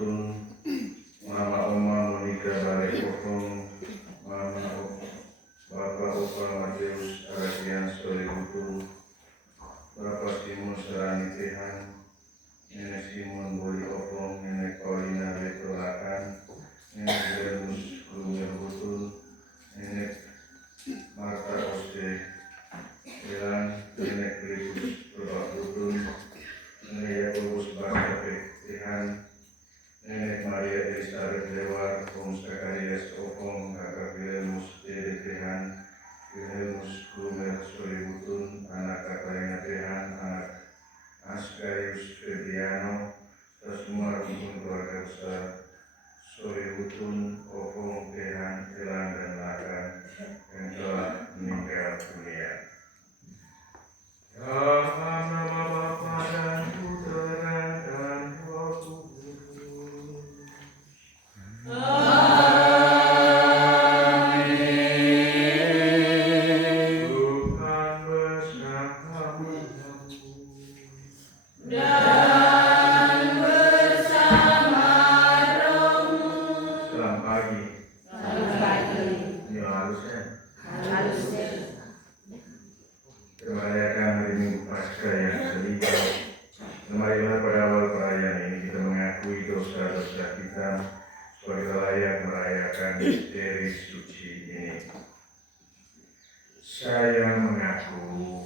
Solewutun, Mama Oma Monika Balik Opong, Mama Bapak Opa Mateus Aragian Solewutun, Bapak Simon Serani Tehan, Nenek Simon Boli Opong, Nenek Paulina Letolakan, Nenek Bermus Lumir Butun, Nenek Marta Oste Elan, Nenek Filipus Bapak Butun, Nenek Yakobus Bangka Tehan, Nenek Maria Elizabeth Lewar, Om Zakarias Opong, Kakak Wilhelmus Dede Tehan, Wilhelmus Lumer Solewutun, anak Katarina Tehan, anak Askarius Febriano, semua rukun keluarga besar Solewutun, Opong, Tehan, Elan, dan Lakan yang telah meninggal dunia. Dalam nama Bapa dan Putra dan Roh Kudus. Amin. Tuhan bersamamu. Dan bersama rohmu. Selamat pagi. Selamat pagi. Ini halusnya. Merayakan hari Minggu Paskah yang kelima. Marilah pada awal perayaan ini kita mengakui dosa-dosa kita sebagai layak merayakan misteri suci ini. Saya mengaku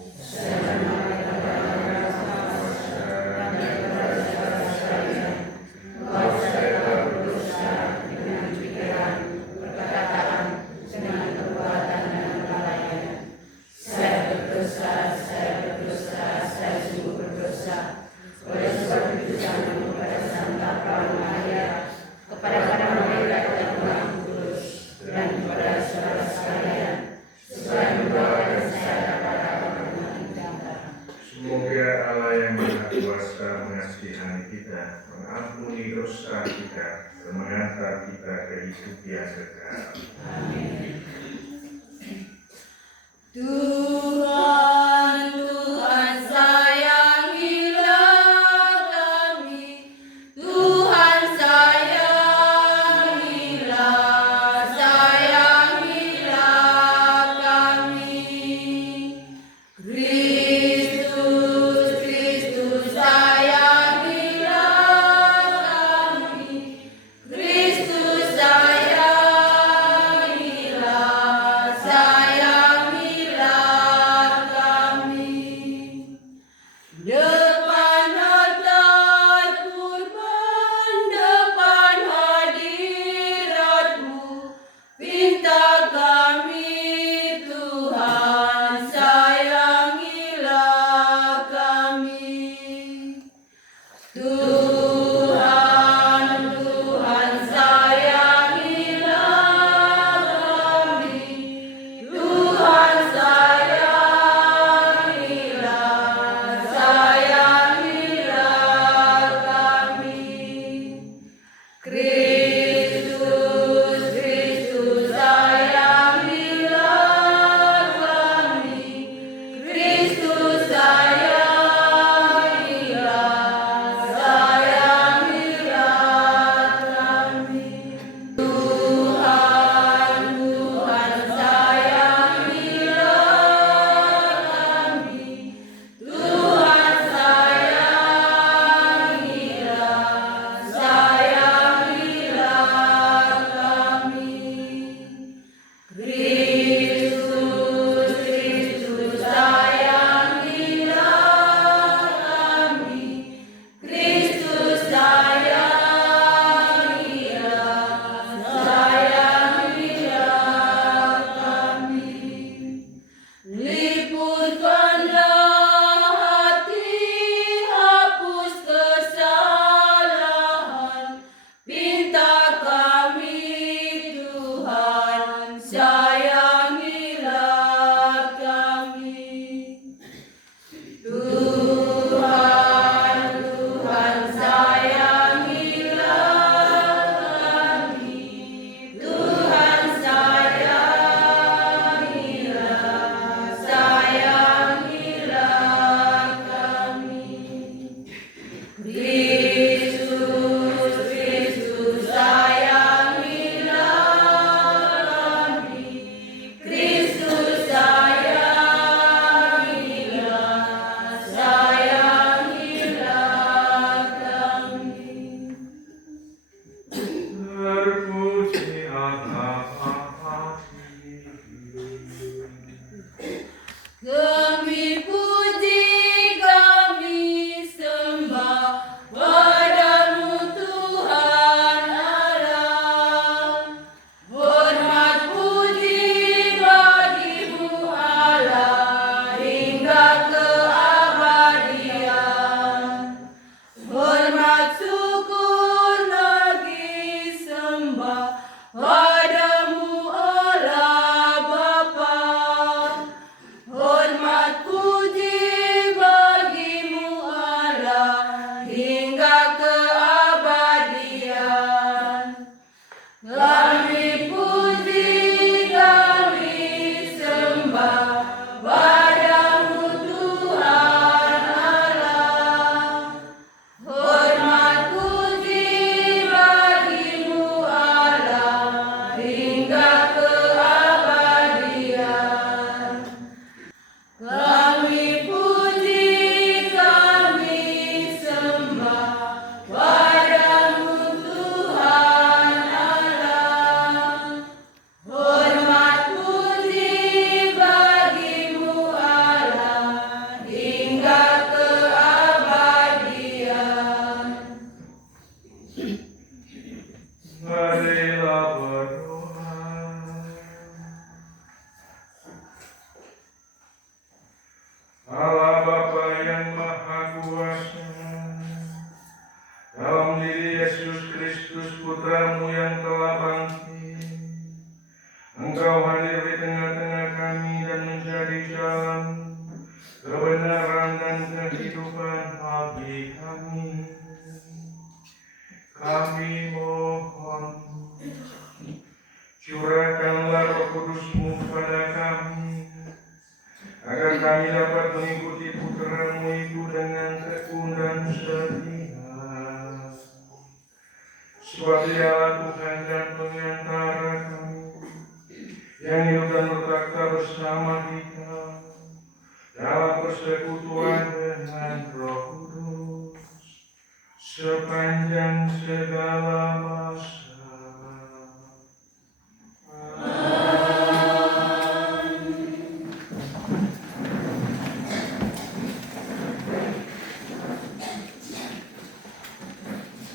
bahwa saya telah berdosa dengan pikiran, perkataan, dengan perbuatan dan kelalaian. Saya berdosa, saya sungguh berdosa. Oleh sebab itu jangan kepada Santa Maria, kepada para malaikat dan orang kudus, dan kepada saudara sekalian, supaya mendoakan saya pada orang yang. Semoga Allah yang Maha Kuasa mengasihani kita, mengampuni dosa kita, dan mengantar kita ke hidup yang kekal. Amin. Tuhan sayangilah kami, Tuhan sayangilah kami. Kristus sayangilah kami, Kristus sayangilah kami. Depan altar kurban, depan hadirat-Mu, pinta kami, Tuhan sayangilah kami. Tuhan sayangilah kami, Tuhan sayangilah kami. Kristus sayangilah kami, Kristus sayangilah kami. Tuhan sayangilah kami, Tuhan sayangilah kami. Kristus sayangilah kami, Kristus sayangilah kami. Liputkanlah hati, hapus kesalahan, pinta kami, Tuhan sayangilah kami. Tuhan sayangilah kami, Tuhan sayangilah kami. Kristus padamu Tuhan Allah. Hormat puji bagimu Allah hingga keabadian. Hormat syukur lagi sembah padamu Allah Bapa. Hormat puji bagimu Allah hingga keabadian. Kami puji, kami sembah padamu Tuhan Allah. Hormat puji bagimu Allah hingga keabadian. Kami puji, kami sembah padamu Tuhan Allah. Hormat puji bagimu Allah hingga keabadian. Marilah berdoa. Allah Bapa yang Maha Kuasa, dalam diri Yesus Kristus Putramu yang telah bangkit, Engkau hadir di tengah-tengah kami dan menjadi jalan, kebenaran dan kehidupan bagi kami. Kami mohon, curahkanlah Roh Kudus-Mu pada kami, agar kami dapat mengikuti Putra-Mu itu dengan tekun dan setia. Sebab Dialah Tuhan dan pengantara kami, yang hidup dan bertakhta bersama kita dalam persekutuan dengan Roh Kudus sepanjang segala masa.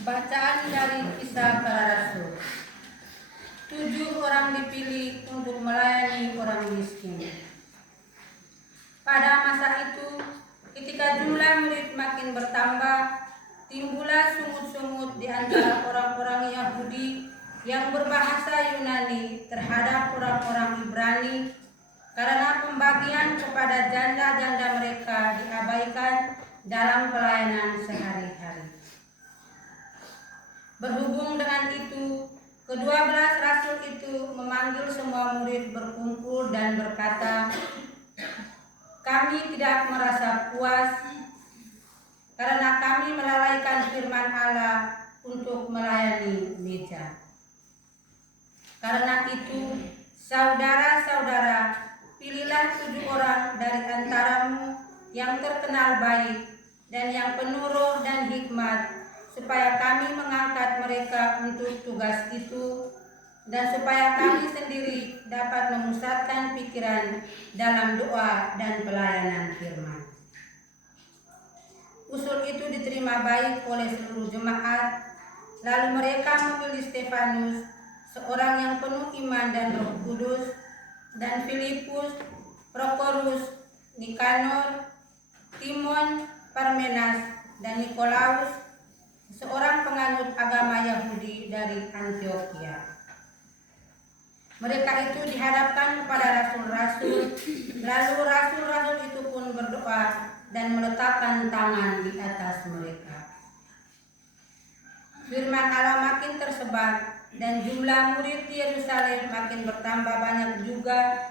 Bacaan dari Kisah Para Rasul. 7 orang dipilih untuk melayani orang miskin. Pada masa itu, ketika jumlah murid makin bertambah, timbullah sungut-sungut di antara orang-orang Yahudi yang berbahasa Yunani terhadap orang-orang Ibrani, karena pembagian kepada janda-janda mereka diabaikan dalam pelayanan sehari-hari. Berhubung dengan itu, ke-12 rasul itu memanggil semua murid berkumpul dan berkata, "Kami tidak merasa puas karena kami melalaikan firman Allah untuk melayani meja. Karena itu, saudara-saudara, pilihlah 7 orang dari antaramu yang terkenal baik dan yang penuh roh dan hikmat, supaya kami mengangkat mereka untuk tugas itu, dan supaya kami sendiri dapat memusatkan pikiran dalam doa dan pelayanan firman." Usul itu diterima baik oleh seluruh jemaat. Lalu mereka memilih Stefanus, seorang yang penuh iman dan Roh Kudus, dan Filipus, Prokorus, Nikanor, Timon, Parmenas, dan Nikolaus, seorang penganut agama Yahudi dari Antioquia. Mereka itu dihadapkan kepada rasul-rasul, lalu rasul-rasul itu pun berdoa dan meletakkan tangan di atas mereka. Firman Allah makin tersebar dan jumlah murid di Yerusalem makin bertambah banyak juga.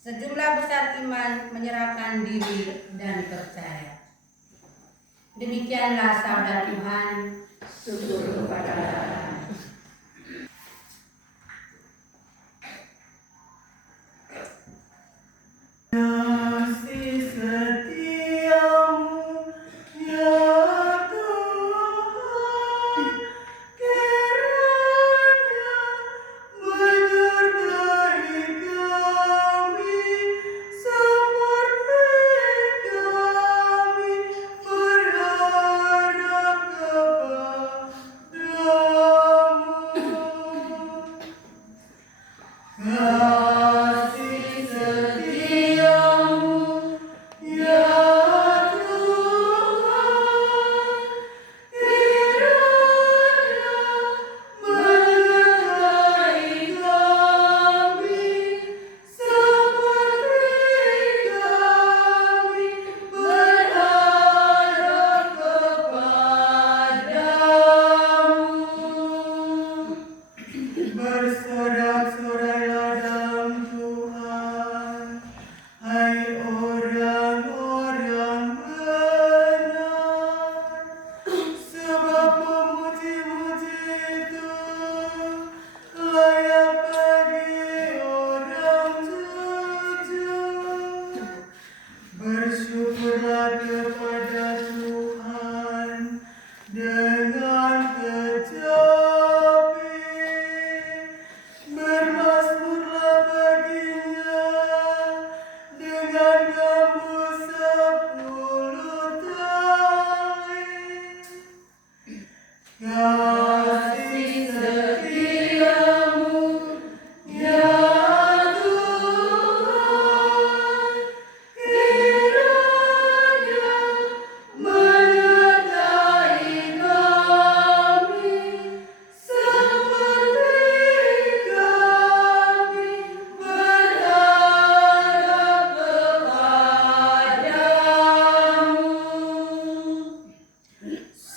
Sejumlah besar iman menyerahkan diri dan percaya. Demikianlah sabda Tuhan. Syukur kepada Allah. Kasih setiamu, ya Tuhan, kiranya menyertai kami seperti kami berharap.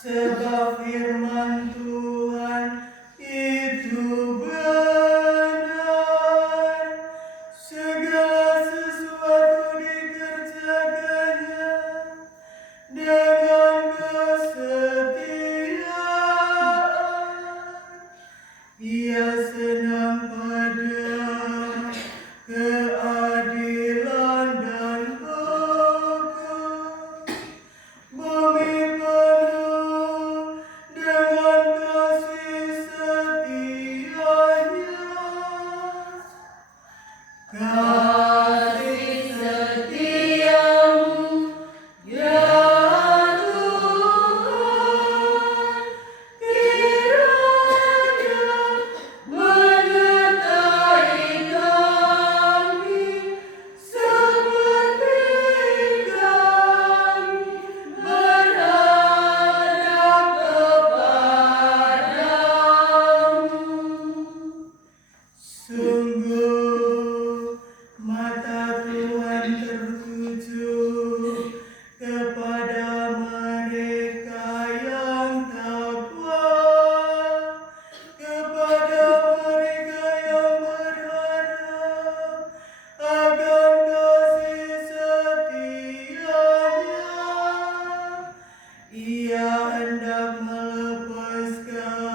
sebab firman Tuhan itu benar. Segala sesuatu dikerjakannya dengan kesetiaan. Ia senang pada keadilan dan hukum. Bumi penuh dengan kasih setianya. Kasih setiamu, ya Tuhan, kiranya menyertai kami seperti kami berharap kepadamu. Sungguh mata Tuhan tertuju kepada mereka yang takwa, kepada mereka yang berharap akan kasih setianya. Ia hendak melepaskan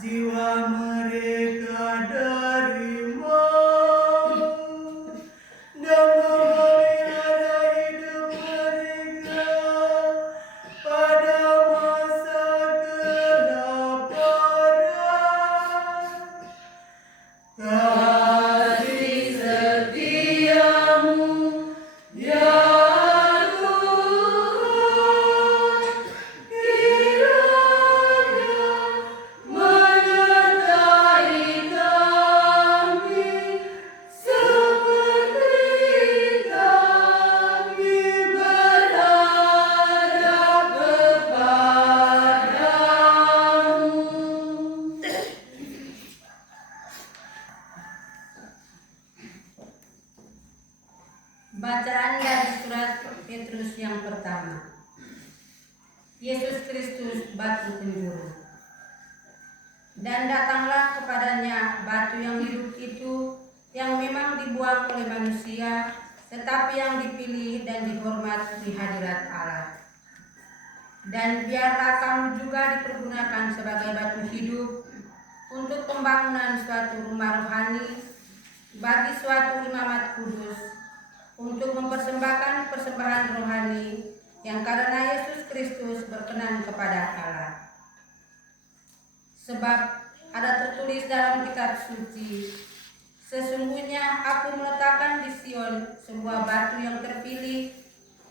jiwa mereka dari maut dan memelihara hidup mereka pada masa kelaparan. Kasih setiamu, ya Tuhan, kiranya menyertai kami seperti kami berharap kepadamu. Bacaan dari surat Petrus yang pertama. Yesus Kristus batu penjuru. Dan datanglah kepadanya batu yang hidup itu, yang memang dibuang oleh manusia, tetapi yang dipilih dan dihormat di hadirat Allah. Dan biarlah kamu juga dipergunakan sebagai batu hidup untuk pembangunan suatu rumah rohani bagi suatu imamat kudus, untuk mempersembahkan persembahan rohani yang karena Yesus Kristus berkenan kepada Allah. Sebab ada tertulis dalam kitab suci, sesungguhnya aku meletakkan di Sion sebuah batu yang terpilih,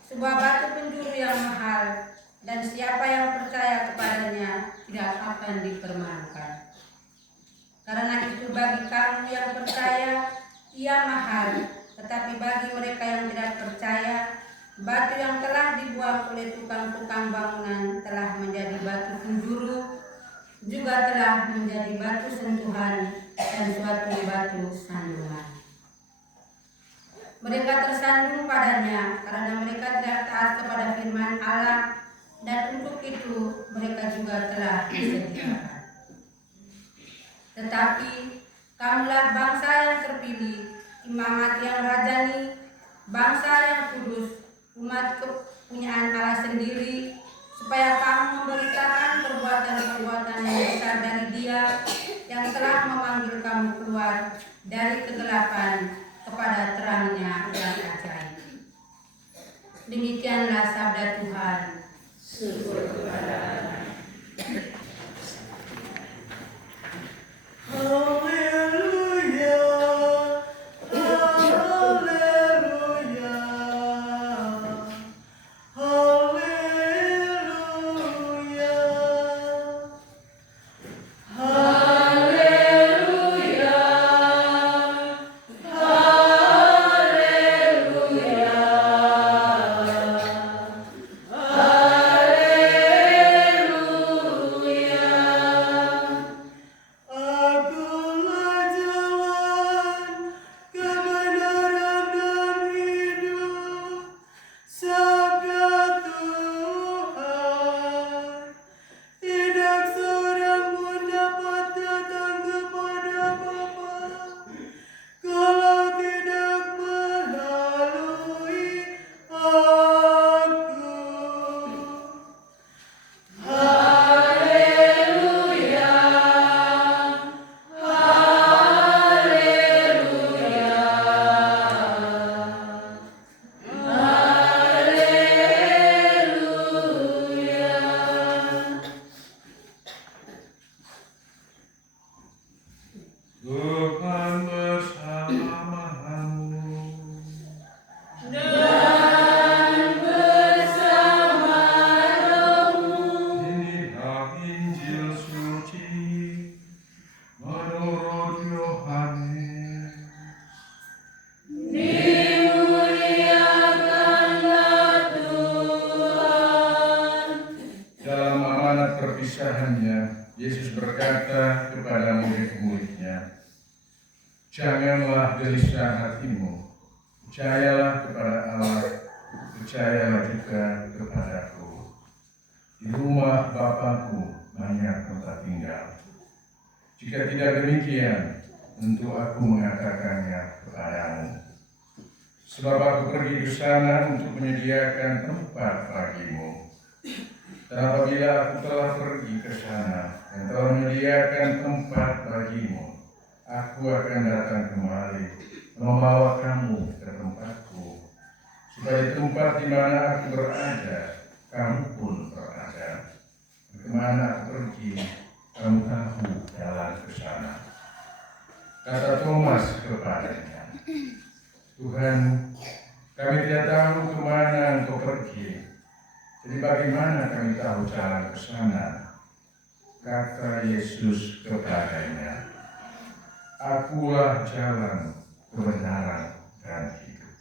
sebuah batu penjuru yang mahal, dan siapa yang percaya kepadanya tidak akan dipermalukan. Karena itu bagi kamu yang percaya, ia mahal. Tetapi bagi mereka yang tidak percaya, batu yang telah dibuang oleh tukang-tukang bangunan telah menjadi batu penjuru, juga telah menjadi batu sentuhan dan suatu batu sandungan. Mereka tersandung padanya karena mereka tidak taat kepada firman Allah, dan untuk itu mereka juga telah disediakan. Tetapi kamulah bangsa yang terpilih, imamat yang rajani, bangsa yang kudus, umat kepunyaan Allah sendiri, supaya kamu memberitakan perbuatan-perbuatan yang besar dari Dia yang telah memanggil kamu keluar dari kegelapan kepada terang-Nya yang ajaib. Demikianlah sabda Tuhan. Syukur kepada Allah. Haleluya, haleluya, haleluya, haleluya, haleluya, haleluya. perpisahannya, Yesus berkata kepada murid-muridnya, "Janganlah gelisah hatimu, percayalah kepada Allah, percayalah juga kepadaku. Di rumah Bapa-Ku banyak tempat tinggal. Jika tidak demikian, tentu aku mengatakannya kepadamu. Sebab aku pergi ke sana untuk menyediakan tempat bagimu. Dan apabila aku telah pergi ke sana dan telah menyediakan tempat bagimu, aku akan datang kembali membawa kamu ke tempatku, supaya di tempat di mana aku berada, kamu pun berada. Kemana aku pergi, kamu tahu jalan ke sana." Kata Thomas kepadanya, "Tuhan, kami tidak tahu kemana Engkau pergi. Jadi bagaimana kami tahu jalan ke sana?" Kata Yesus kepadanya, "Akulah jalan, kebenaran, dan hidup.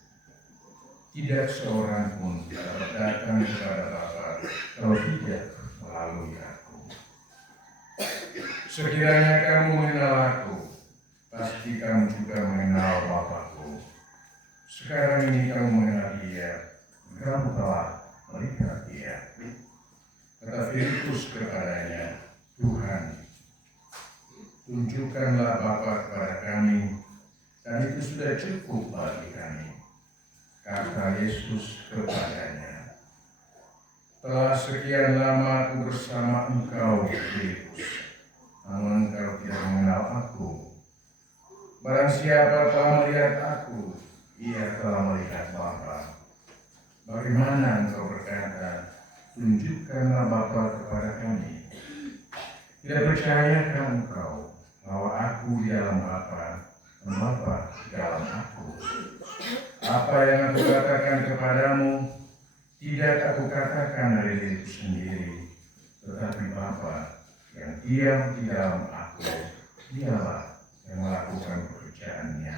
Tidak seorang pun dapat datang kepada Bapa kalau tidak melalui aku. Sekiranya kamu mengenal aku, pasti kamu juga mengenal Bapa-Ku. Sekarang ini kamu mengenal Dia, kamu telah melihat Dia." Kata Filipus kepadanya, "Tuhan, tunjukkanlah Bapa kepada kami, dan itu sudah cukup bagi kami." Kata Yesus kepadanya, "Telah sekian lama aku bersama engkau, Filipus, namun engkau tidak mengenal aku. Barang siapa telah melihat aku, ia telah melihat Bapa. Bagaimana engkau berkata, 'Tunjukkanlah Bapa kepada kami'? Tidak percayakah engkau bahwa aku di dalam Bapa dan Bapa di dalam aku? Apa yang aku katakan kepadamu, tidak aku katakan dari diriku sendiri, tetapi Bapa yang diam di dalam aku, Dialah yang melakukan pekerjaannya.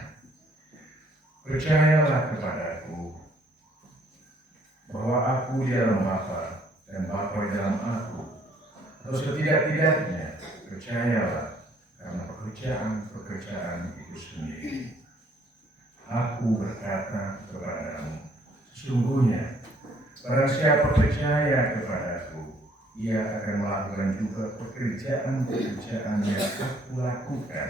Percayalah kepadaku bahwa aku di dalam Bapa dan Bapa di dalam aku. Atau setidak-tidaknya percayalah karena pekerjaan-pekerjaan itu sendiri. Aku berkata kepadamu, sesungguhnya barang siapa percaya kepadaku, ia akan melakukan juga pekerjaan-pekerjaan yang aku lakukan,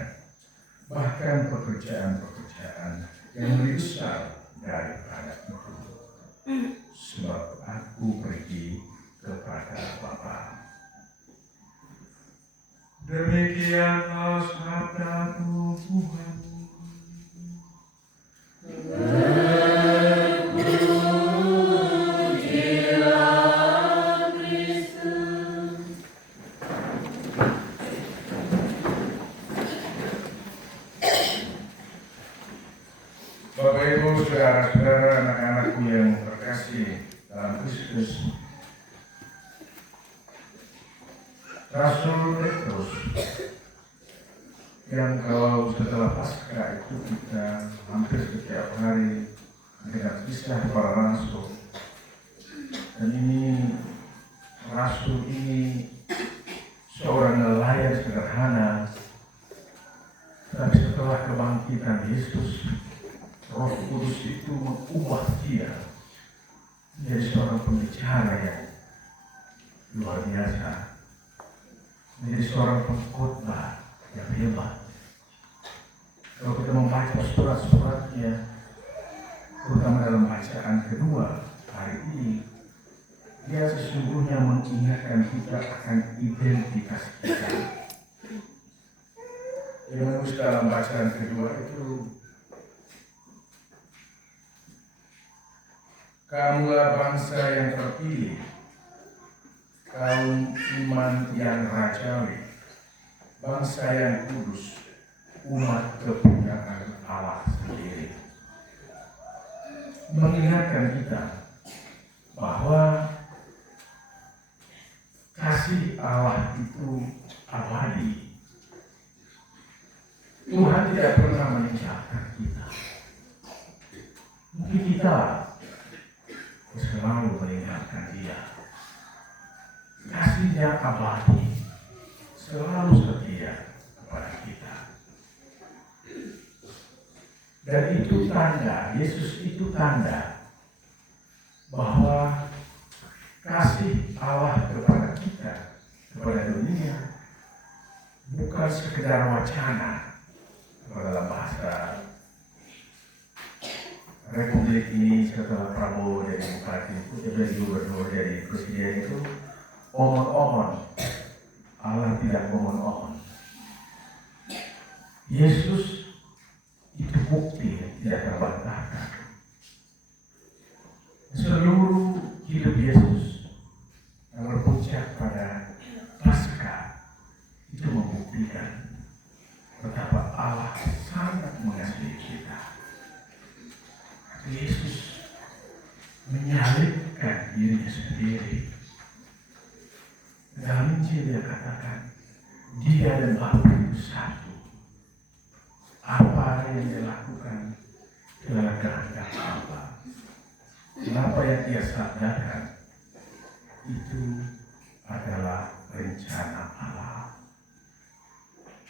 bahkan pekerjaan-pekerjaan yang lebih besar daripada itu. Sebab aku pergi kepada Bapa." Demikianlah sabda Tuhan. Bapak Ibu, saudara-saudara, anak-anakku yang terkasih dalam Kristus, Rasul Petrus yang kalau setelah Paskah itu kita hampir setiap hari mendengar kisah para rasul, dan ini rasul ini seorang nelayan sederhana, tapi setelah kebangkitan Yesus, Roh Kudus itu mengubah dia menjadi seorang pembicara yang luar biasa, menjadi seorang pengkhotbah yang hebat. Kalau kita membaca surat-suratnya, terutama dalam bacaan kedua hari ini, dia sesungguhnya mengingatkan kita akan identitas kita. Dia menulis dalam bacaan kedua itu, "Kamulah bangsa yang terpilih, kaum iman yang rajawi, bangsa yang kudus, umat kepunyaan Allah sendiri." Mengingatkan kita bahwa kasih Allah itu abadi. Tuhan tidak pernah meninggalkan kita. Mungkin kita selalu meninggalkan Dia. Kasih-Nya abadi. selalu setia kepada kita. Dan itu tanda, Yesus itu tanda bahwa kasih Allah kepada kita, kepada dunia, bukan sekedar wacana. Dalam bahasa Republik ini setelah Prabowo jadi bupati, jadi gubernur, jadi presiden itu omon-omon. Allah tidak omon-omon. Yesus itu bukti yang tidak terbantahkan. Seluruh hidup Yesus yang berpuncak pada Paskah itu membuktikan betapa Allah sangat mengasihi kita. Yesus menyalibkan dirinya sendiri. Dalam Injil dia katakan, dia dan Bapa itu satu. Apa yang dia lakukan adalah kehendak Bapa. Kenapa yang dia sadarkan itu adalah rencana Allah.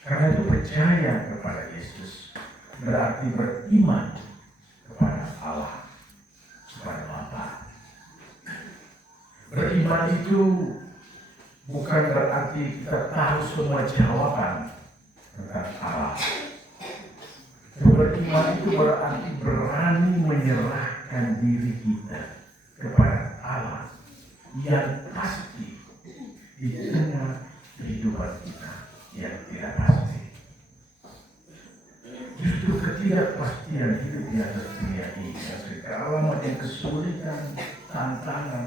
Karena itu percaya kepada Yesus berarti beriman kepada Allah, kepada Bapa. Beriman itu bukan berarti kita tahu semua jawaban tentang Allah. Beriman itu berarti berani menyerahkan diri kita kepada Allah yang pasti di tengah kehidupan kita yang tidak pasti. Justru ketidakpastian hidup di atas dunia ini, segala macam kesulitan, tantangan,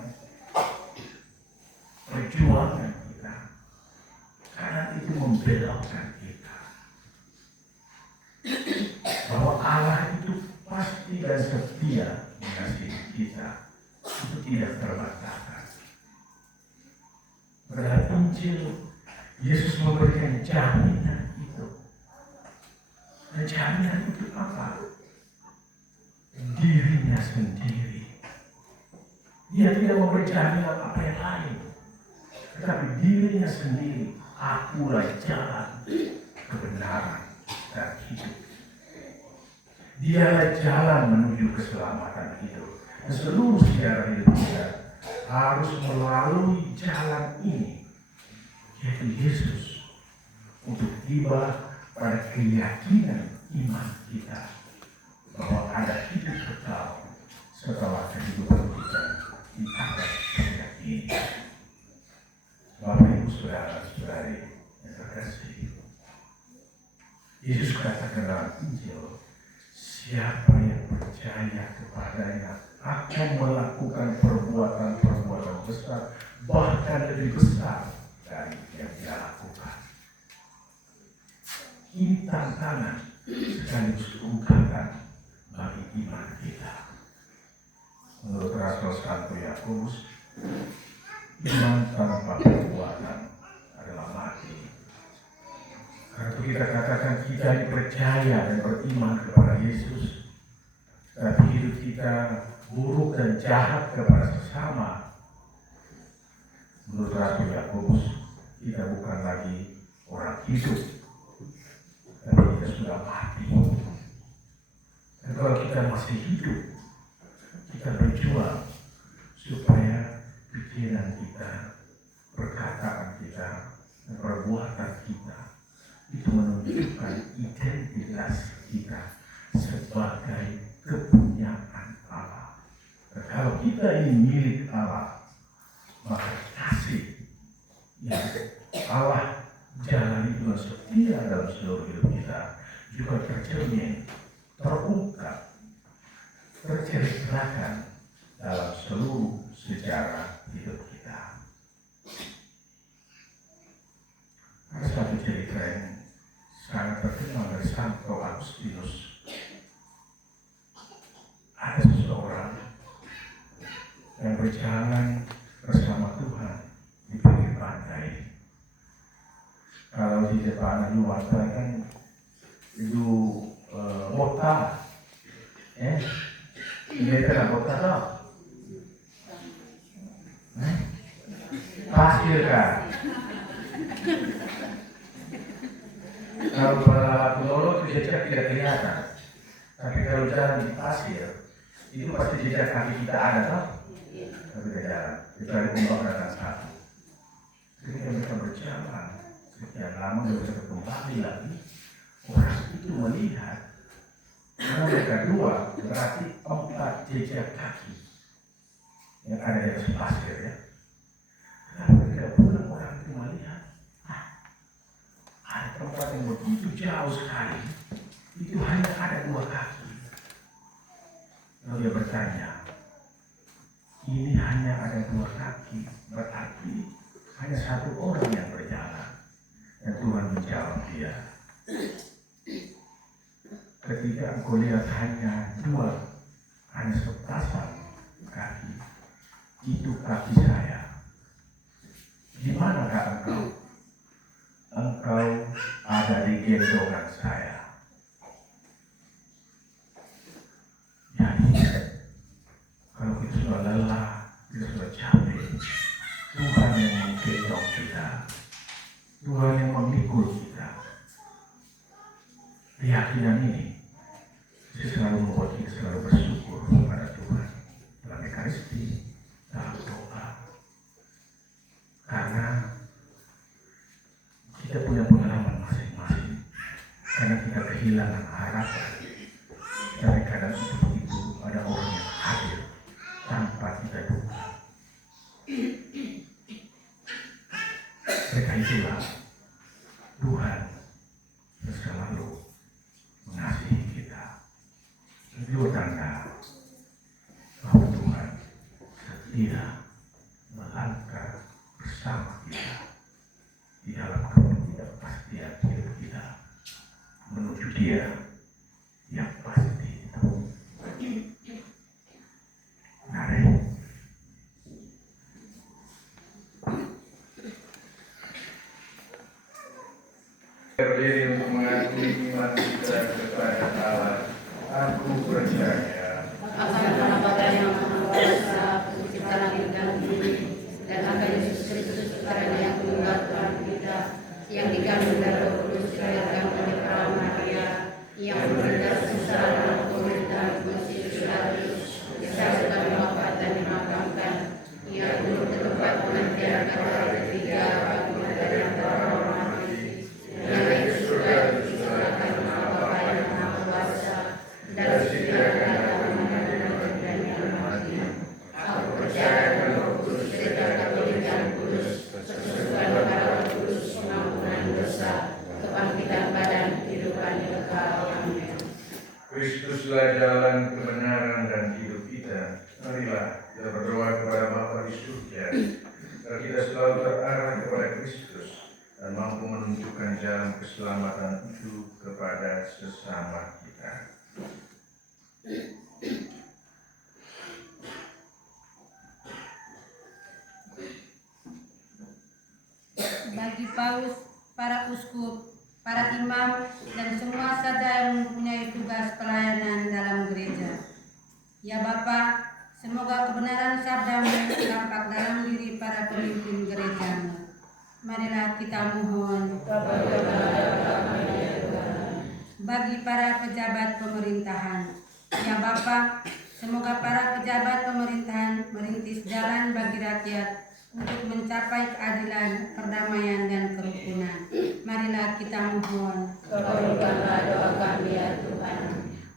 perjuangan kita, karena itu membelokkan kita. Bahwa Allah itu pasti dan setia mengasihi kita, itu tidak terbantahkan. Pada Injil, Yesus memberikan jaminan itu. Dan jaminan itu apa? Dirinya sendiri. Dia tidak memberi jaminan apa yang lain, tetapi dirinya sendiri. Akulah jalan, kebenaran, dan hidup. Dialah jalan menuju keselamatan hidup. Dan seluruh sejarah hidup kita harus melalui jalan ini, yaitu Yesus, untuk tiba pada keyakinan iman kita bahwa ada hidup kekal setelah kehidupan kita di atas dunia ini. Bapak Ibu saudara-saudari yang terkasih, Yesus katakan dalam Injil, siapa yang percaya kepadanya akan melakukan perbuatan-perbuatan besar, bahkan lebih besar dari yang dia lakukan. Ini tantangan sekaligus ungkapan bagi iman kita. Menurut Rasul Santo Yakobus, iman tanpa perbuatan adalah mati. Karena itu kita katakan kita percaya dan beriman kepada Yesus, tapi hidup kita buruk dan jahat kepada sesama. Menurut Rasul Yakobus, kita bukan lagi orang hidup, tapi kita sudah mati. Dan kalau kita masih hidup, kita berjuang supaya pikiran kita, perkataan kita, dan perbuatan kita itu menunjukkan identitas kita sebagai kepunyaan Allah. Dan kalau kita ini milik Allah, maka kasih yang Allah jalani dengan setia dalam seluruh hidup kita juga tercermin, terungkap, terceritakan dalam seluruh sejarah hidup kita. Ada satu cerita yang sangat terkenal dari Santo Agustinus. Ada seseorang yang berjalan bersama Tuhan di pinggir pantai. Kalau di depan luar kan itu bota, ini kan bota tau? Pasir kan? Kalau pada pulau itu jejak tidak kelihatan, tapi kalau jalan di pasir itu pasti jejak kaki kita ada toh, tapi tidak jalan. Kecuali pembakaran satu. Ketika mereka berjalan sekian lama mereka kembali lagi, orang itu melihat karena mereka dua berarti 4 jejak kaki yang ada di atas pasir ya. Lalu mereka pulang, orang itu melihat ada tempat yang begitu jauh sekali, itu hanya ada 2 kaki. Lalu dia bertanya, ini hanya ada 2 kaki, berarti hanya 1 orang yang berjalan. Dan Tuhan menjawab dia, ketika engkau lihat hanya 2, hanya sepasang kaki, itu kaki saya. Di manakah engkau? Engkau ada di gendongan saya. Jadi, kalau kita sudah lelah, kita sudah capek, Tuhan yang menggendong kita, Tuhan yang memikul kita. Keyakinan ini selalu membuat kita selalu bersyukur kepada Tuhan dalam Ekaristi, dalam doa. Karena kita punya pengalaman masing-masing, karena kita kehilangan harapan. Tapi kadang itu begitu ada orang yang hadir tanpa kita duga. Mereka itulah Tuhan yang selalu mengasihi kita. Itu tanda bahwa Tuhan setia melangkah bersama kita di dalam ketidakpastian hidup kita menuju Dia yang pasti itu. Mari berdiri untuk mengakui iman kita kepada Allah. Aku percaya akan Bapa yang Maha Kuasa, Pencipta langit dan bumi, dan akan Yesus Kristus Putranya yang tunggal Tuhan kita, yang dikandung dari Roh Kudus, dilahirkan oleh perawan Maria, yang menderita sengsara dalam pemerintahan Pontius Pilatus, disalibkan, wafat dan dimakamkan. Ia turun ke tempat penantian pada hari ketiga, bangkit dari antara orang mati, yang naik ke surga, diserahkan kepada Bapa yang Maha Kuasa, dan disediakan Kristuslah jalan kebenaran dan hidup kita. Marilah kita berdoa kepada Bapa di surga, agar kita selalu terarah kepada Kristus dan mampu menunjukkan jalan keselamatan itu kepada sesama kita. Bagi paus, para uskup, para imam, dan semua saja yang mempunyai tugas pelayanan dalam gereja. Ya Bapa, semoga kebenaran sabdamu tampak dalam diri para pemimpin gerejamu. Marilah kita mohon. Bagi para pejabat pemerintahan, ya Bapa, semoga para pejabat pemerintahan merintis jalan bagi rakyat untuk mencapai keadilan, perdamaian, dan kerukunan. Marilah kita mohon. Kabulkanlah doa kami ya Tuhan.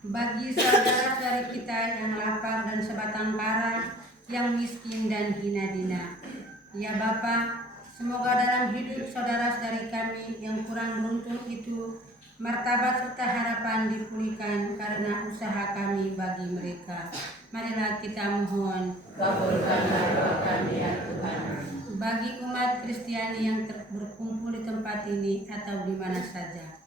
Bagi saudara-saudari kita yang lapar dan sebatang kara, yang miskin dan hina dina, ya Bapa, semoga dalam hidup saudara-saudari kami yang kurang beruntung itu, martabat serta harapan dipulihkan karena usaha kami bagi mereka. Marilah kita mohon. Kabulkanlah doa kami ya Tuhan. Bagi umat Kristiani yang berkumpul di tempat ini atau di mana saja,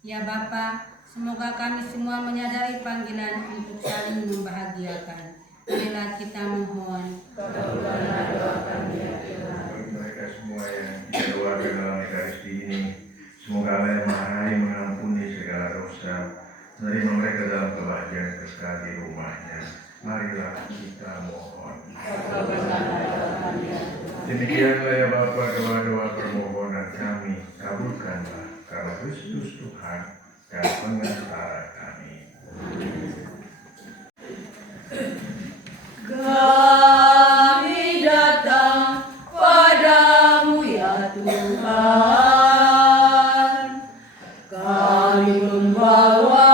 ya Bapa, semoga kami semua menyadari panggilan untuk saling membahagiakan. Marilah kita mohon. Kabulkanlah doa kami ya Tuhan. Bagi mereka semua yang kita doakan dalam Ekaristi ini, semoga Allah yang Maha Rahim mengampuni segala dosa, menerima mereka dalam kebahagiaan kekal di rumahnya. Marilah kita mohon. Kabulkanlah doa kami ya Tuhan. Demikianlah ya Bapa doa-doa permohonan kami. Kristus Tuhan dan pengantara kami. Kami datang padamu ya Tuhan, kami membawa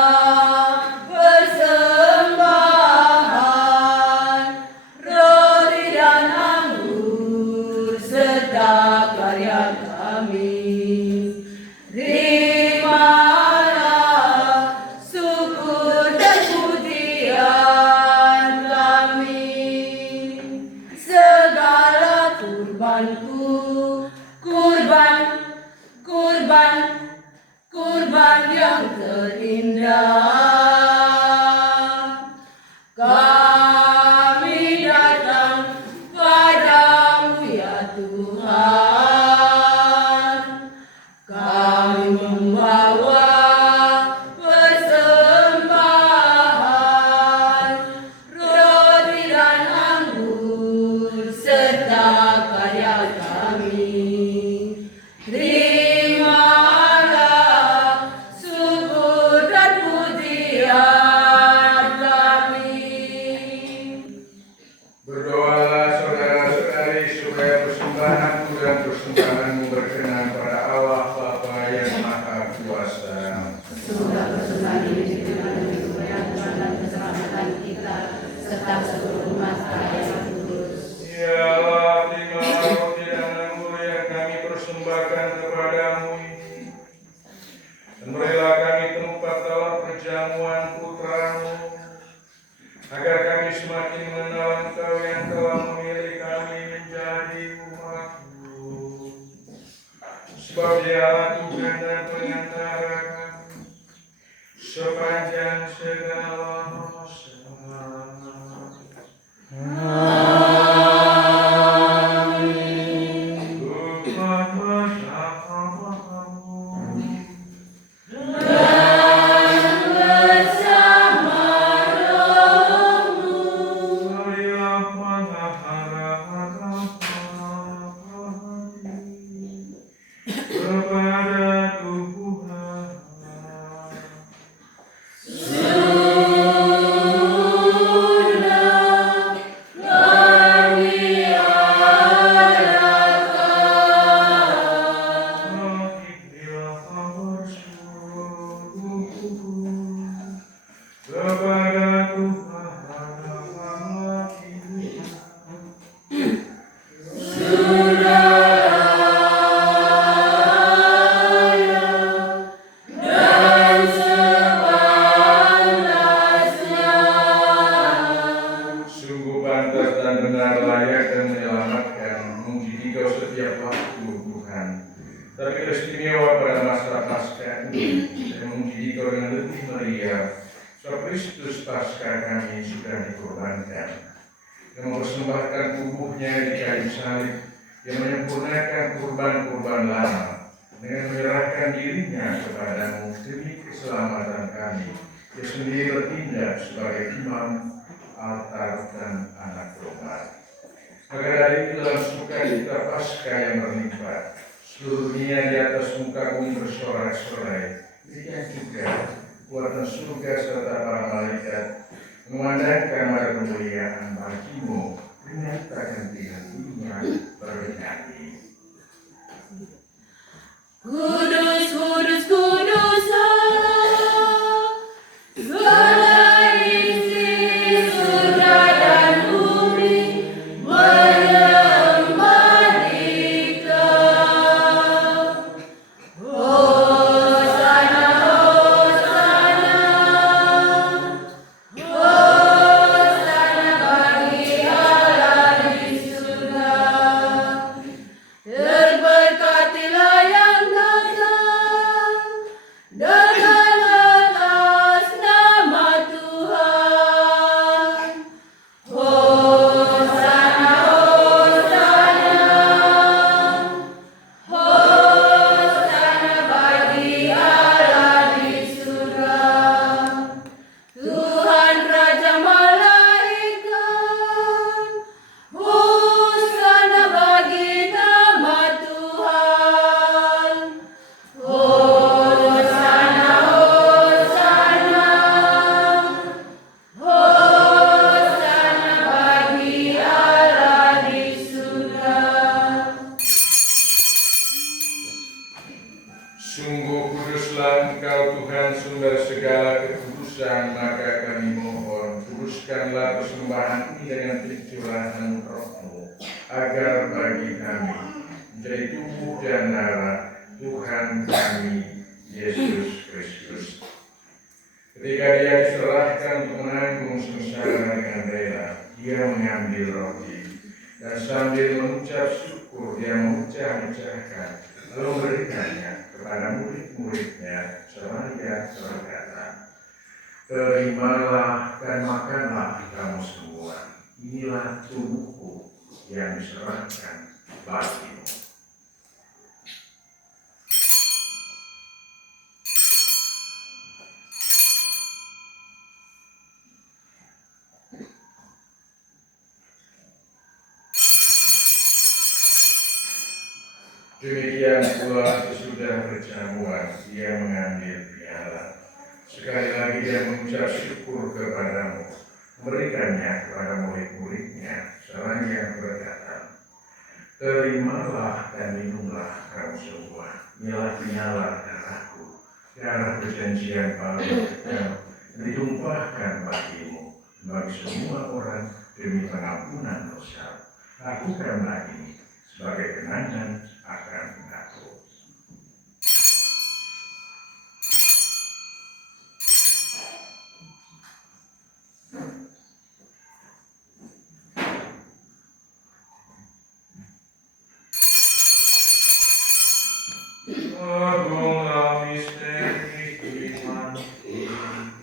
persembahan roti dan anggur serta karya kami. Terimalah syukur dan pujian kami. Segala kurbanku, kurban yang terindah. Kami datang padamu ya Tuhan, kami membawa persembahan roti dan anggur serta karya kami. Terimalah syukur dan pujian kami. Berdoalah saudara-saudari supaya persembahanku dan persembahanmu berkenan pada Allah Bapa yang Maha Kuasa. Semoga persembahan ini diterima demi kemuliaan Tuhan dan keselamatan kita serta seluruh umat Allah yang kudus. Ya Allah, terimalah roti dan anggur yang kami persembahkan kepadamu ini. Dan berilah kami tempat dalam perjamuan putra-Mu, agar kami semakin mengenal Engkau yang telah memilih kami menjadi umat-Mu. Sebab Dialah Tuhan dan pengantara kami sepanjang segala masa. Tuhan bersamamu. Marilah mengharapkan kepada Tuhan. Marilah bersyukur kepada Tuhan. Sungguh pantas dan benar, layak dan menyelamatkan, memuji Engkau setiap waktu, Tuhan. Tapi istimewa pada masa Paskah ini, dan memuji Engkau dengan lebih meriah, sebab Kristus Paskah kami sudah dikorbankan, yang mempersembahkan tubuhnya di kayu salib, yang menyempurnakan kurban-kurban lama, dengan menyerahkan dirinya kepadamu demi keselamatan kami. Dia sendiri bertindak sebagai imam, altar, dan anak domba. Maka dari itu dalam sukacita Paskah yang berlimpah, seluruh dunia di atas muka bumi bersorak-sorai. Demikian juga kekuatan surga serta para malaikat memandangkan mara kemuliaan bagimu dengan tak henti-hentinya bernyanyi. Kudus, kudus, kudus Allah, segala isi surga dan bumi menyembah Dikau. Hosana, Hosana, Hosana bagi Allah di surga. Terberkatilah yang datang Sungguh kuduslah Engkau Tuhan sumber segala kekudusan, maka kami mohon, kuduskanlah persembahan ini dengan pencurahan Roh-Mu, agar bagi kami menjadi tubuh dan darah Tuhan kami, Yesus Kristus. Ketika Dia diserahkan untuk menanggung sengsara dengan rela, Dia mengambil roti, dan sambil mengucap syukur, Dia memecah-mecahkan, lalu memberikannya kepada murid-muridnya, seraya berkata, "Terimalah dan makanlah kamu semua, inilah tubuhku yang diserahkan bagimu." Demikian pula sesudah berjamuan, Dia mengambil piala. Sekali lagi Dia mengucap syukur kepadamu, memberikannya kepada murid-muridnya, seraya berkata, "Terimalah dan minumlah kamu semua, inilah piala darahku, darah perjanjian baru yang ditumpahkan bagimu, bagi semua orang demi pengampunan dosa. Lakukanlah ini sebagai kenangan akan aku." Agunglah misteri iman kita.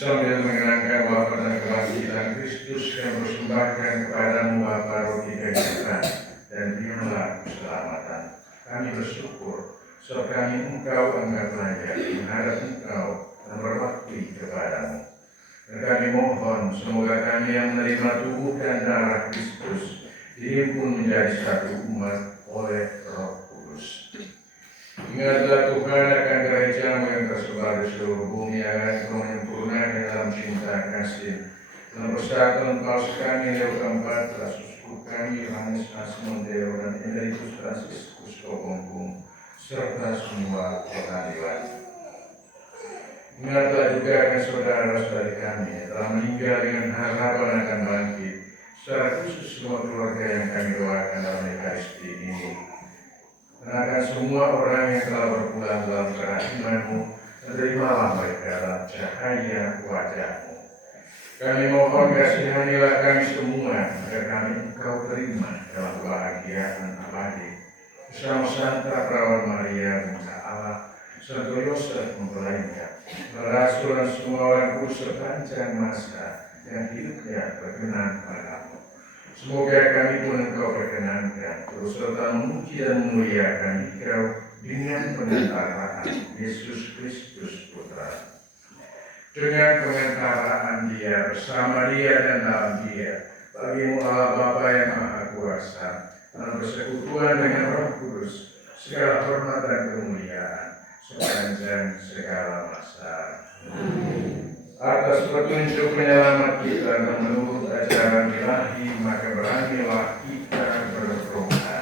Sambil mengenangkan wafat dan kebangkitan Kristus yang bersembahkan kepadamu Bapa roti kehidupan dan berilah keselamatan, kami bersyukur sebab kami Engkau anggap layak menghadap Engkau dan berbakti kepadamu. Dan kami mohon semoga kami yang menerima tubuh dan darah Kristus dihimpun menjadi satu umat oleh Roh Kudus. Ingatlah Tuhan akan gereja-Mu yang tersebar di seluruh bumi, agar Engkau menyempurnakan dalam cinta kasih. Dalam persatuan Paus kami Leo keempat, Uskup kami Yohanes Asmondeo dan Emeritus Franciscus Ogompung, serta semua pengadilan. Ingatlah juga akan saudara-saudari kami yang telah meninggal dengan harapan akan bangkit, secara khusus semua keluarga yang kami doakan dalam Ekaristi ini. Dan akan semua orang yang telah berpulang dalam kerahiman-Mu, terimalah mereka dalam cahaya wajah-Mu. Kami mohon kasihanilah kami semua, agar kami Engkau terima dalam kebahagiaan abadi. Bersama Santa Perawan Maria, Bunda Allah, Santo Yosef mempelainya, Rasul dan semua orang kudus sepanjang masa yang hidupnya berkenan padamu. Semoga kami pun Engkau perkenankan, terus serta memuji dan memuliakan Engkau dengan pengantaraan Yesus Kristus Putra. Dengan pengantaraan Dia, bersama Dia dan dalam Dia, bagimu Allah Bapa yang Maha Kuasa, dalam persekutuan dengan Roh Kudus, segala hormat dan kemuliaan sepanjang segala masa. Amin. Atas petunjuk penyelamat kita dan menurut ajaran ilahi, maka beranilah kita berdoa.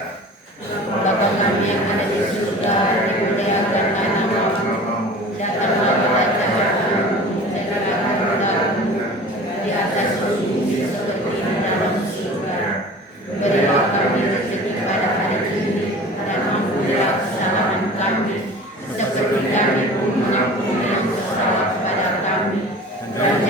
Bapa kami yang ada di surga, dimuliakan namamu, datanglah kerajaanmu, jadilah kehendakmu di atas bumi seperti di dalam surga. Berilah kami rezeki pada hari ini, dan ampunilah kesalahan kami, seperti kami pun mengampuni yang bersalah kepada kami. Dan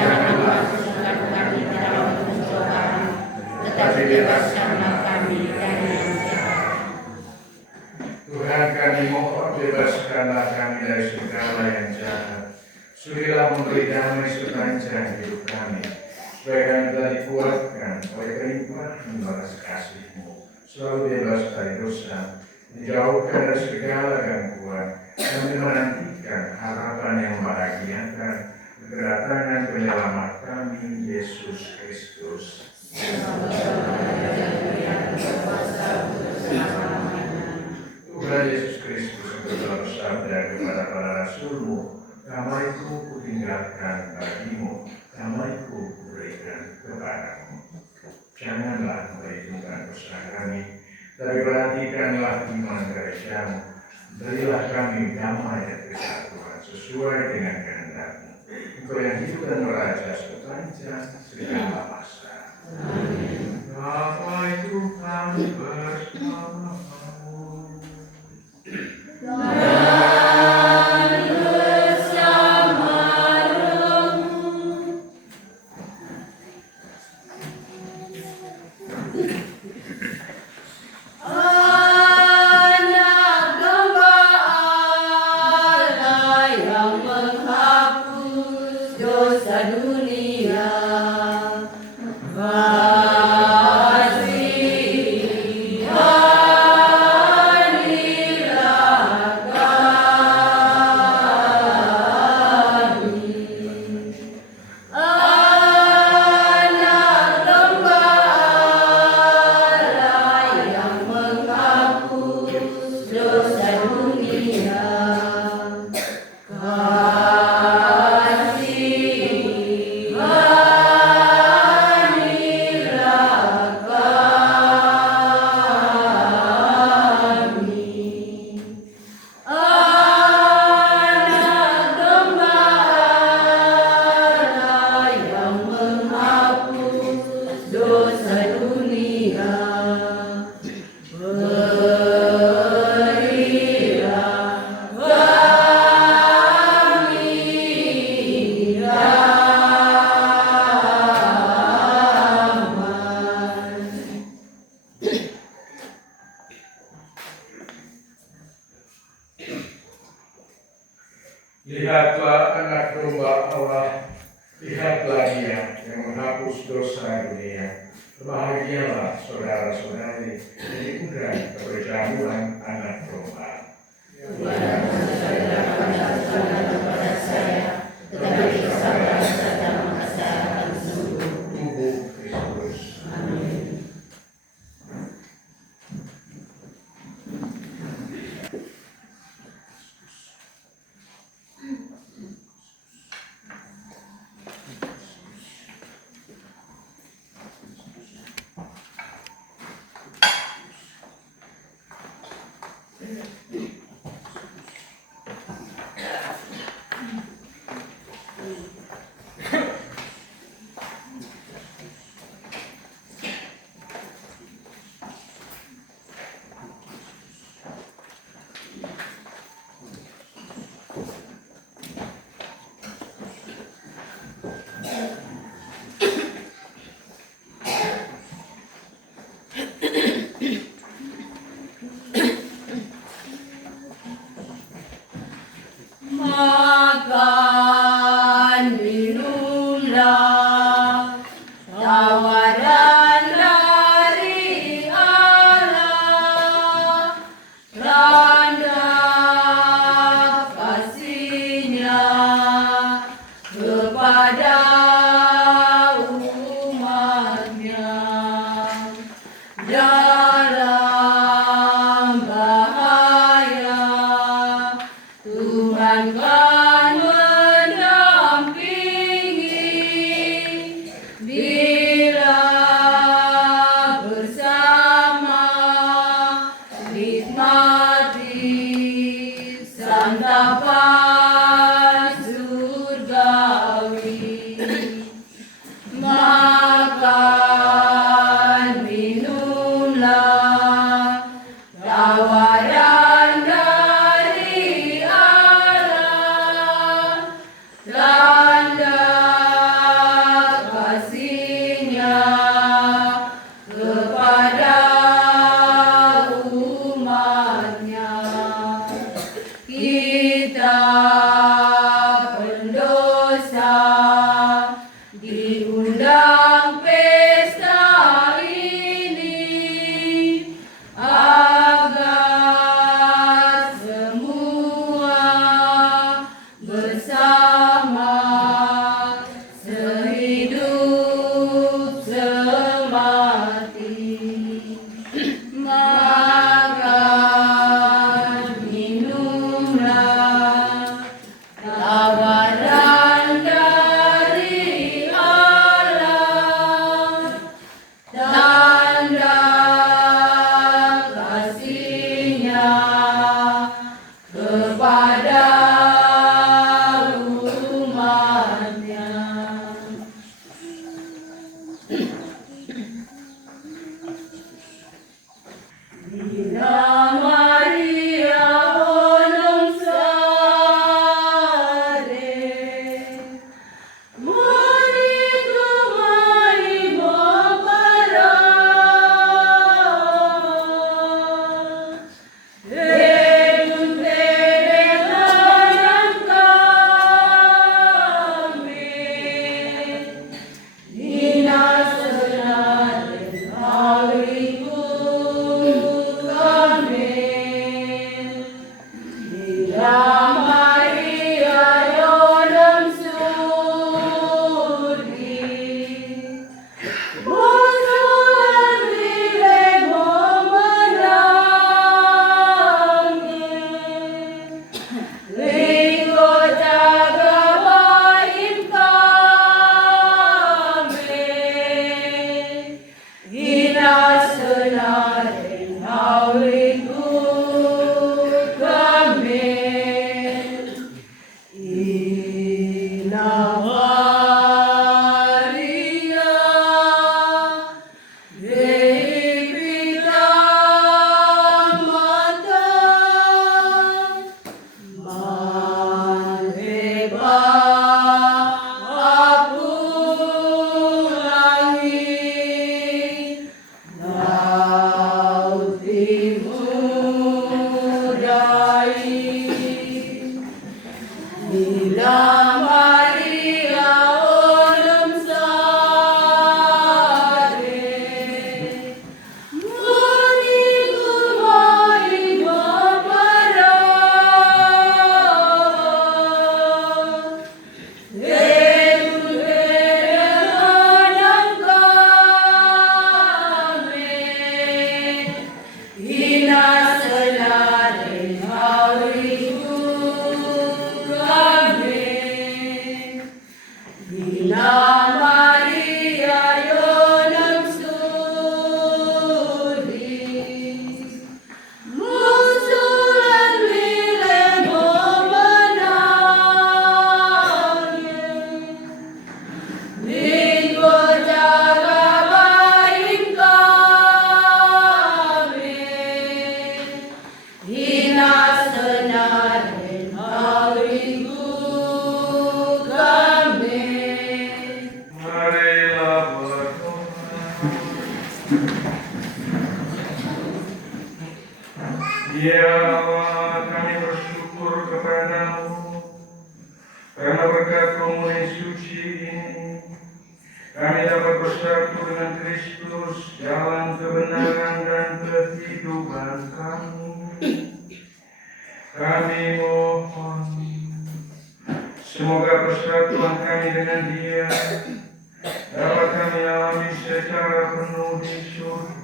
Sudilah memberi damai sepanjang hidup kami, supaya kami telah dikuatkan oleh kelimpahan balas kasih-Mu, selalu bebas dari dosa, dijauhkan dari segala gangguan, dan menantikan harapan yang membahagiakan kedatangan penyelamat kami, Yesus Kristus. Tuhan Yesus Kristus telah bersabda kepada para rasul-Mu, damai-Ku kutinggalkan bagimu, damai-Ku kuberikan kepadamu. Janganlah memperhitungkan dosa kami, tapi perhatikanlah iman gereja-Mu. Berilah kami damai dan kesatuan sesuai dengan kehendak-Mu. Engkau yang hidup dan meraja sepanjang segala masa. Amin. Damai Tuhan bersamamu. Lihatlah anak domba Allah, lihatlah Dia yang menghapus dosa dunia. Berbahagialah saudara-saudari yang diundang ke perjamuan anak domba. Tubuh Kristus. Kita berdoa. rahmat sehidup semati. Makan, minumlah tawaran dari Allah, tanda kasih-Nya kepada umat-Nya. Dina Maria Onong Sare, Mari kumai bapara, Edun terengan kami, Dina senare hariku kami. Dina Maria Yonam Suri, Musuhan dile memenangi, Liko jaga baim kami, Dina senare hariku kami. Dina Maria Dei Pita Mata Maneba Apulangi Laut Timudai. Dina Maria Onam Sare, Mari kumai bapara, Edun terengan kami, Dina senare hariku kami. Dina Maria Yonam Suri, Musuhan dile memenangi, Liko jaga baim kami, Dina senare hariku kami. Marilah berdoa. Ya Allah, kami bersyukur kepadamu karena berkat komuni suci ini kami dapat bersatu dengan Kristus dalam kebenaran dan kehidupan kami. Kami mohon semoga persatuan kami dengan Dia dapat kami alami secara penuh di surga.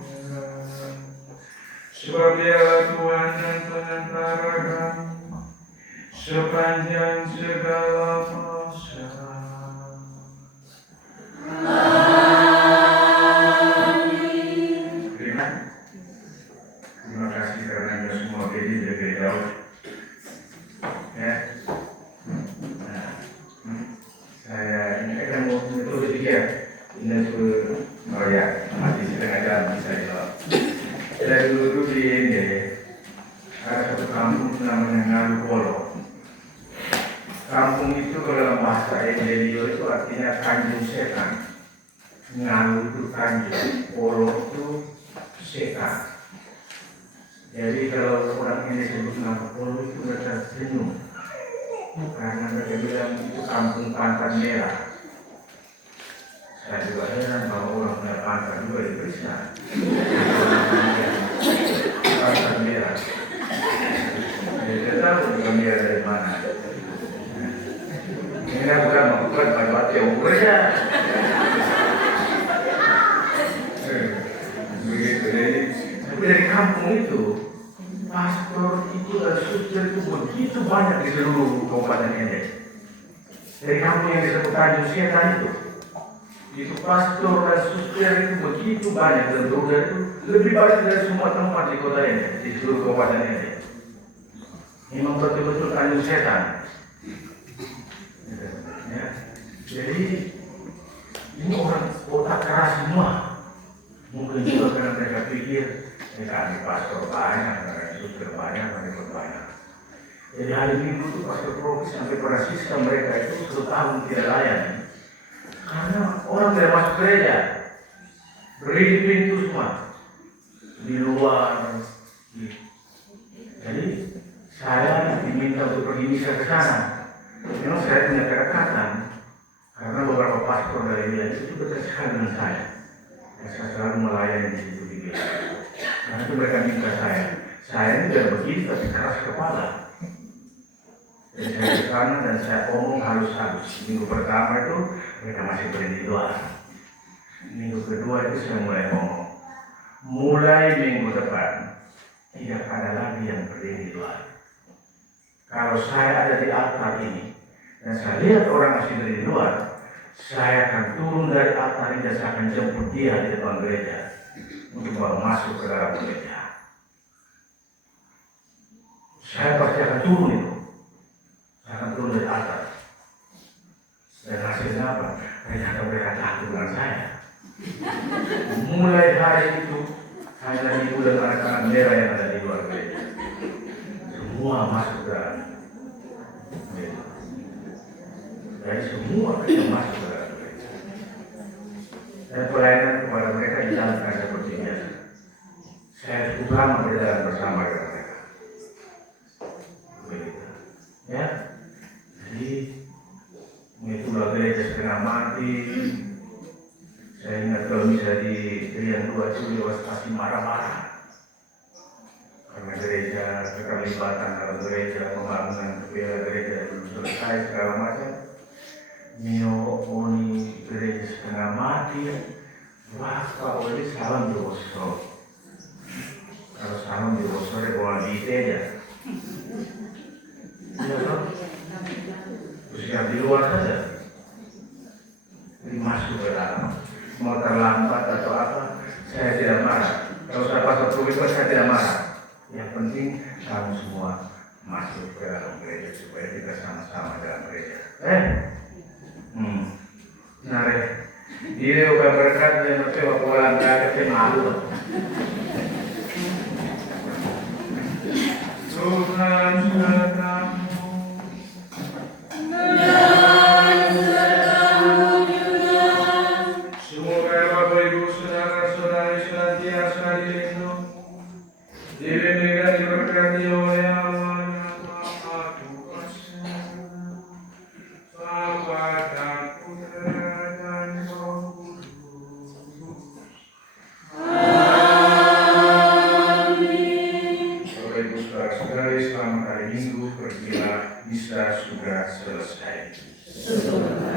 Sebab Dialah Tuhan dan pengantara kami sepanjang segala masa. Terima kasih karena Anda semua pede jaga jauh. Ya. Nah, saya ini akan mau menulis dia. Ini tuh ya masih setengah jam bisa jawab. Saya dulu di ini ada satu kampung namanya Ngalu Polo. Kampung itu kalau bahasa Indonesia itu artinya kanjung setan. Ngalu itu kanjung, Polo itu setan. Jadi kalau orang ini sebut Ngalu Polo itu mereka senyum. Karena mereka bilang itu kampung Pantan Merah. Saya juga heran bahwa orang punya pantan juga diperiksa. Pantan Merah. Saya tahu bukan dia dari mana. Saya bukan buat yang bekerja. Begitu. Tapi dari kampung itu, pastor itu dan suster itu begitu banyak di seluruh Kabupaten Ende. Dari kampung yang disebut Tanjung Setan itu pastor dan suster itu begitu banyak dan dokter itu lebih banyak dari semua tempat di kota ini, di seluruh Kabupaten Ende. Memang betul-betul Tanjung Setan. Ya. Jadi ini orang otak keras semua. Mungkin juga karena mereka pikir kami pastor banyak, kami suster banyak, kami banyak. Jadi hari Minggu itu pastor Prof sampai pada sistem mereka itu 1 tahun tidak layan. Karena orang tidak masuk gereja, berdiri di pintu semua di luar. Jadi saya diminta untuk pergi misa ke sana. Memang saya punya kedekatan karena beberapa pastor dari wilayah itu juga dekat dengan saya. Saya selalu melayani di situ di gereja. Karena itu mereka minta saya ini tidak begitu tapi keras kepala. Jadi saya ke sana dan saya omong halus-halus. Minggu pertama itu mereka masih berdiri di luar. Minggu kedua itu saya mulai ngomong. Mulai minggu depan tidak ada lagi yang berdiri di luar. Kalau saya ada di altar ini dan saya lihat orang masih berdiri di luar, saya akan turun dari altar ini dan saya akan jemput dia di depan gereja untuk bawa masuk ke dalam gereja. Saya pasti akan turun itu. Saya akan turun dari altar. Dan hasilnya apa? Ternyata mereka takut dengan saya. Mulai hari itu, saya dan ibu dan anak-anak merah yang ada di luar gereja semua masuk ke dalam gereja. Jadi semua mereka masuk ke dalam gereja. Dan pelayanan kepada mereka dijalankan seperti biasa. Saya cukup lama berjalan bersama dengan mereka. Begitu. Ya. Jadi itulah gereja setengah mati. Saya ingat kalau misalnya di Rian 2 itu lewat pasti marah-marah. Karena gereja, keterlibatan dalam gereja, pembangunan kepala gereja belum selesai segala macam. Nio Oni gereja setengah mati. Wah, Pak Oli salam di Oslo. Kalau salam di Oslo dia bawa di aja. Iya toh? Terus yang di luar saja. Jadi masuk ke dalam. Mau terlambat atau apa, saya tidak marah. Kalau saya pastor Prof saya tidak marah. Yang penting kamu semua masuk ke dalam gereja supaya kita sama-sama dalam gereja. Nare, dia udah berkat dan coba pulang ke malu. Tuhan sertamu. Semoga Bapak Ibu saudara-saudari senantiasa dilindungi, dibimbing dan diberkati oleh Allah yang Maha Kuasa, Bapa dan Putra dan Roh Kudus. Amin. Bapak Ibu saudara-saudari, selamat hari Minggu. Pergilah, misa sudah selesai. Selamat